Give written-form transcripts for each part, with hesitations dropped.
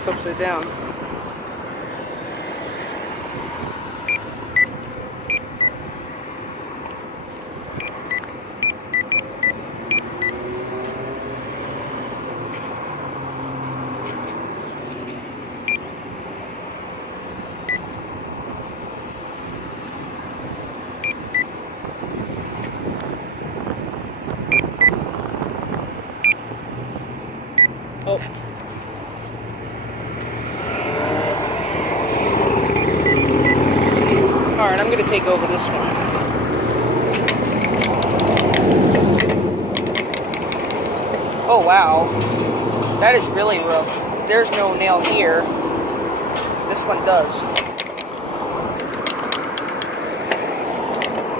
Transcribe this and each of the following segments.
It's upside down. Oh. Alright, I'm going to take over this one. Oh, wow. That is really rough. There's no nail here. This one does.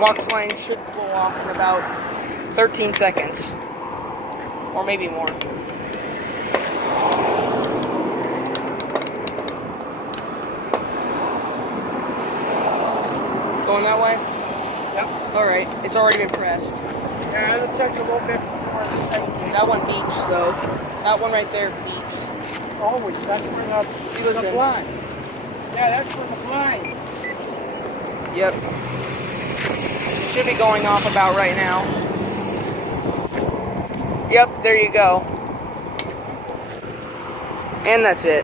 Box line should blow off in about 13 seconds. Or maybe more. Going that way? Yep. Alright, it's already been pressed. Yeah, it'll take a little bit more. That one beeps, though. That one right there beeps. Always, that's where See, listen. the blind. Yeah, that's where the blind. Yep. Should be going off about right now. Yep, there you go. And that's it.